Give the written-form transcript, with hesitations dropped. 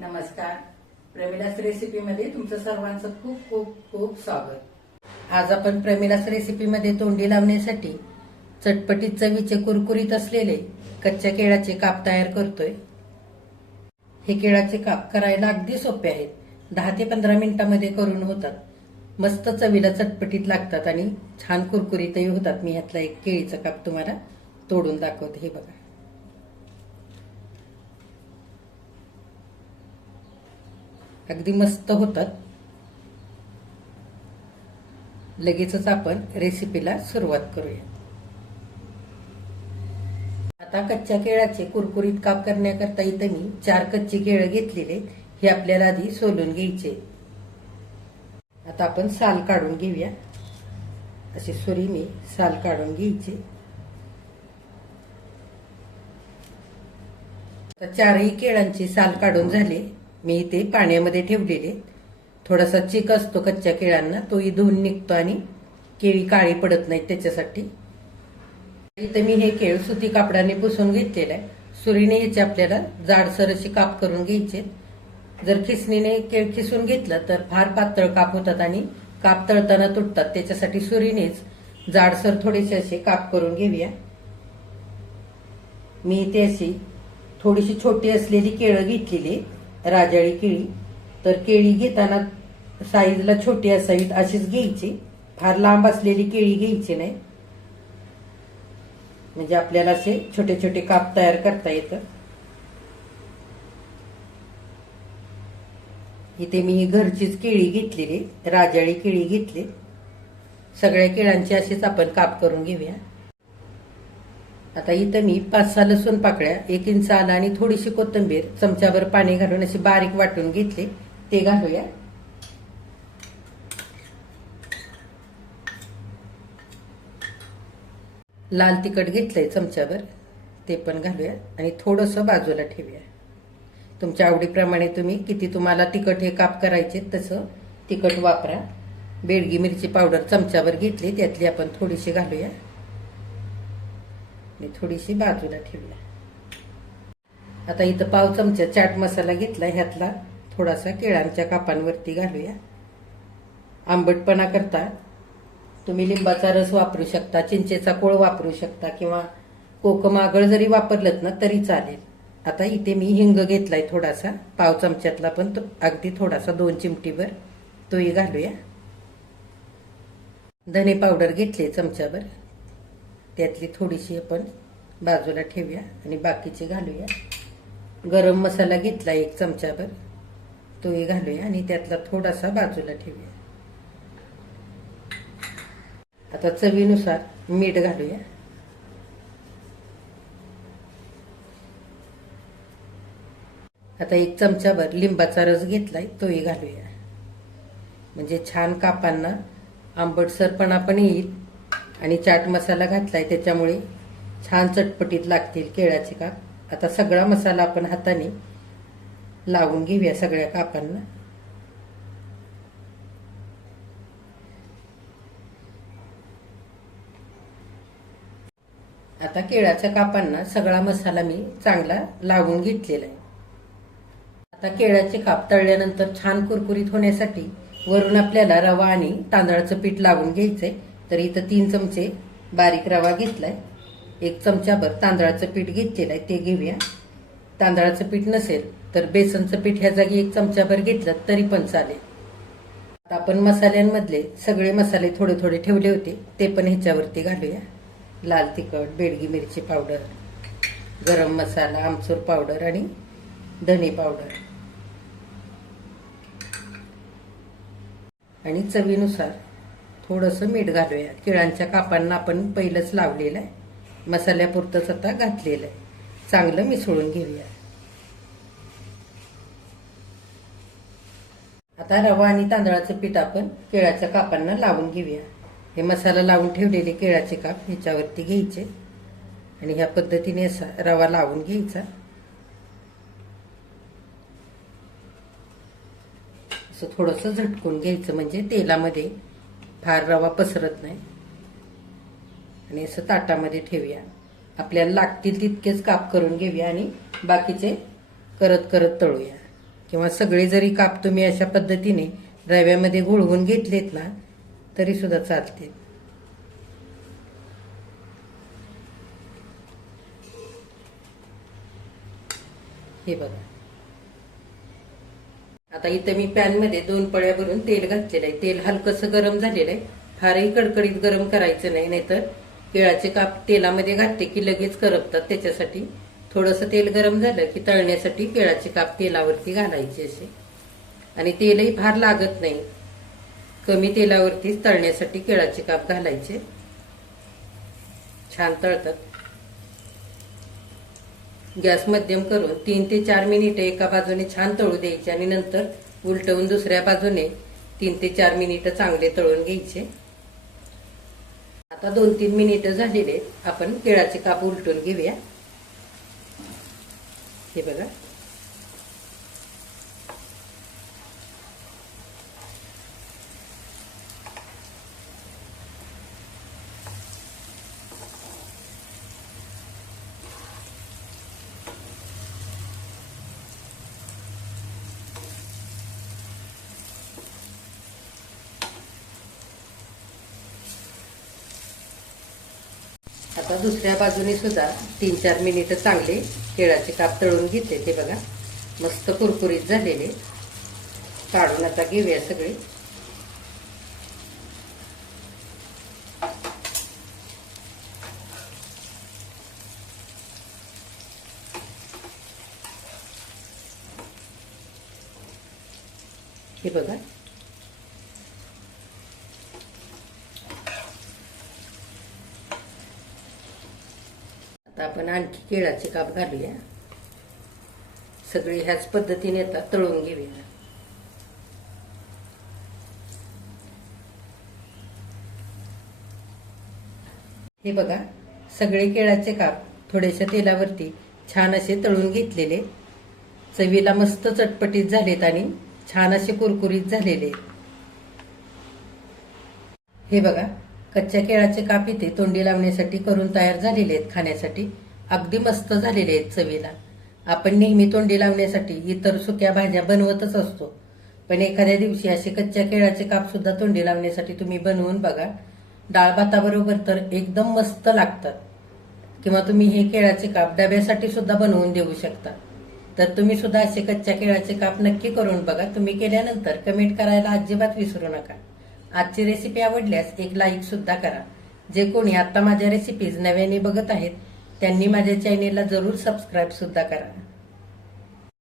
नमस्कार. प्रमिलास रेसिपीमध्ये तुमचं सर्वांचं खूप खूप खूप स्वागत. आज आपण प्रमिलास रेसिपीमध्ये तोंडी लावण्यासाठी चटपटीत चवीचे कुरकुरीत असलेले कच्च्या केळाचे काप तयार करतोय. हे केळाचे काप करायला अगदी सोपे आहेत. 10 ते 15 मिनिटांमध्ये करून होतात. मस्त चवीला चटपटीत लागतात आणि छान कुरकुरीतही होतात. मी ह्यातला एक केळीचा काप तुम्हाला तोडून दाखवते. हे बघा, अगदी मस्त होतात. लगेचच आपण रेसिपीला सुरुवात करूया. आता कच्च्या केळाचे कुरकुरीत काप करण्याकरता इथं मी 4 कच्ची केळं घेतलेले. हे आपल्याला आधी सोलून घ्यायचे. आता आपण साल काढून घेऊया. अशी सुरीने साल काढून घ्यायचे. आता 4ही केळांची साल काढून झाले. मी इथे पाण्यामध्ये ठेवलेले. थोडासा चिक असतो कच्च्या केळांना, तोही धुवून निघतो आणि केळी काळी पडत नाहीत त्याच्यासाठी. इथे मी हे केळ सुती कापडाने पुसून घेतलेलं आहे. सुरीने याचे आपल्याला जाडसर अशी काप करून घ्यायचे. जर खिसणीने केळ खिसून घेतलं तर फार पातळ काप होतात आणि काप तळताना तुटतात. त्याच्यासाठी सुरीनेच जाडसर थोडेसे असे काप करून घेऊया. मी इथे अशी थोडीशी छोटी असलेली केळं घेतलेली, राजाळी केळी. तर केळी घेताना साईजला छोटी असावीत अशीच घ्यायची. फार लांब असलेली केळी घ्यायची नाही, म्हणजे आपल्याला असे छोटे छोटे काप तयार करता येतं. इथे मी ही घरचीच केळी घेतलेली, राजाळी केळी घेतली. सगळ्या केळांचे असेच आपण काप करून घेऊया. आता इथं मी 5-6 लसूण पाकळ्या, 1 इंच आलं आणि थोडीशी कोथिंबीर चमच्याभर पाणी घालून अशी बारीक वाटून घेतले. ते घालूया. लाल तिखट घेतलंय चमच्याभर, ते पण घालूया आणि थोडंसं बाजूला ठेवूया. तुमच्या आवडीप्रमाणे तुम्ही किती तुम्हाला तिखट हे काप करायचे तसं तिखट वापरा. बेडगी मिरची पावडर चमच्याभर घेतली, त्यातली आपण थोडीशी घालूया आणि थोडीशी बाजूला ठेवूया. आता इथं पाव चमचा चाट मसाला घेतला, ह्यातला थोडासा केळांच्या कापांवरती घालूया. आंबटपणा करता तुम्ही लिंबाचा रस वापरू शकता, चिंचेचा कोळ वापरू शकता किंवा कोकम आगळ जरी वापरलत ना तरी चालेल. आता इथे मी हिंग घेतलाय थोडासा, पाव चमच्यातला, पण तो अगदी थोडासा 2 चिमटीभर तोही घालूया. धने पावडर घेतली चमच्याभर, त्यातली थोडीशी आपण बाजूला ठेवूया आणि बाकीचे घालूया. गरम मसाला घेतला 1 चमच्याभर, तोही घालूया आणि त्यातला थोडासा बाजूला ठेवूया. आता चवीनुसार मीठ घालूया. आता 1 चमच्याभर लिंबाचा रस घेतलाय, तोही घालूया. म्हणजे छान कापांना आंबटसरपणा पण येईल आणि चाट मसाला घातलाय त्याच्यामुळे छान चटपटीत लागतील केळाचे काप. आता सगळा मसाला आपण हाताने लावून घेऊया सगळ्या कापांना. आता केळाच्या कापांना सगळा मसाला मी चांगला लावून घेतलेला आहे. आता केळाचे काप तळल्यानंतर छान कुरकुरीत होण्यासाठी वरून आपल्याला रवा आणि तांदळाचं पीठ लावून घ्यायचंय. तर इथं 3 चमचे बारीक रवा घेतलाय, 1 चमच्याभर तांदळाचं पीठ घेतलेलं आहे, ते घेऊया. तांदळाचं पीठ नसेल तर बेसनचं पीठ ह्या जागी 1 चमच्याभर घेतलं तरी पण चालेल. आता आपण मसाल्यांमधले सगळे मसाले थोडे थोडे ठेवले होते, ते पण ह्याच्यावरती घालूया. लाल तिखट, बेडगी मिरची पावडर, गरम मसाला, आमचूर पावडर आणि धने पावडर आणि चवीनुसार थोडंसं मीठ घालूया. केळांच्या कापांना आपण पहिलंच लावलेलं आहे, मसाल्यापुरतंच आता घातलेलं आहे. चांगलं मिसळून घेऊया. आता रवा आणि तांदळाचं पीठ आपण केळाच्या कापांना लावून घेऊया. हे मसाला लावून ठेवलेले केळाचे काप ह्याच्यावरती घ्यायचे आणि ह्या पद्धतीने असा रवा लावून घ्यायचा. असं थोडंसं झटकून घ्यायचं म्हणजे तेलामध्ये फार रवा पसरत नाही. आणि असं ताटामध्ये ठेवूया. आपल्याला लागतील तितकेच काप करून घेऊया आणि बाकीचे करत करत तळूया. किंवा सगळे जरी काप तुम्ही अशा पद्धतीने रव्यामध्ये घोळवून घेतलेत ना तरी सुद्धा चालते. हे बघा, आता इथं मी पॅनमध्ये 2 पळ्या भरून तेल घातलेलं आहे. तेल हलकंसं गरम झालेलं आहे. फारही कडकडीत गरम करायचं नाही, नाहीतर केळाचे काप तेलामध्ये घातले की लगेच करपतात. त्याच्यासाठी थोडंसं तेल गरम झालं की तळण्यासाठी केळाचे काप तेलावरती घालायचे असे. आणि तेलही फार लागत नाही, कमी तेलावरतीच तळण्यासाठी केळाचे काप घालायचे. छान तळतात. गॅस मध्यम करून 3 ते 4 मिनिटे एका बाजूने छान तळू द्यायचे आणि नंतर उलटवून दुसऱ्या बाजूने 3 ते 4 मिनिटं चांगले तळून घ्यायचे. आता 2-3 मिनिटं झालेले, आपण केळाचे काप उलटून घेऊया. हे बघा, आता दुसऱ्या बाजूने सुद्धा 3-4 मिनिटं चांगले केळाचे काप तळून घेतले. ते बघा, मस्त कुरकुरीत झालेले. काढून आता घेऊया सगळे. हे बघा, आता आपण आणखी केळाचे काप घालूया. सगळे ह्याच पद्धतीने आता तळून घेऊया. हे बघा, सगळे केळाचे काप थोड्याशा तेलावरती छान असे तळून घेतलेले. चवीला मस्त चटपटीत झालेत आणि छान असे कुरकुरीत झालेले. हे बघा, कच्च्या केळाचे काप इथे तोंडी लावण्यासाठी करून तयार झालेले आहेत. खाण्यासाठी अगदी मस्त झालेले आहेत चवीला. आपण नेहमी तोंडी लावण्यासाठी इतर सुक्या भाज्या बनवतच असतो, पण एखाद्या दिवशी असे कच्च्या केळाचे काप सुद्धा तोंडी लावण्यासाठी तुम्ही बनवून बघा. डाळ भाताबरोबर तर एकदम मस्त लागतात. किंवा तुम्ही हे केळाचे काप डब्यासाठी सुद्धा बनवून देऊ शकता. तर तुम्ही सुद्धा असे कच्च्या केळाचे काप नक्की करून बघा. तुम्ही केल्यानंतर कमेंट करायला अजिबात विसरू नका. आजची रेसिपी आवडल्यास एक लाईक सुद्धा करा. जे कोणी आता माझ्या रेसिपीज नव्याने बघत आहेत त्यांनी माझ्या चॅनेलला जरूर सबस्क्राईब सुद्धा करा.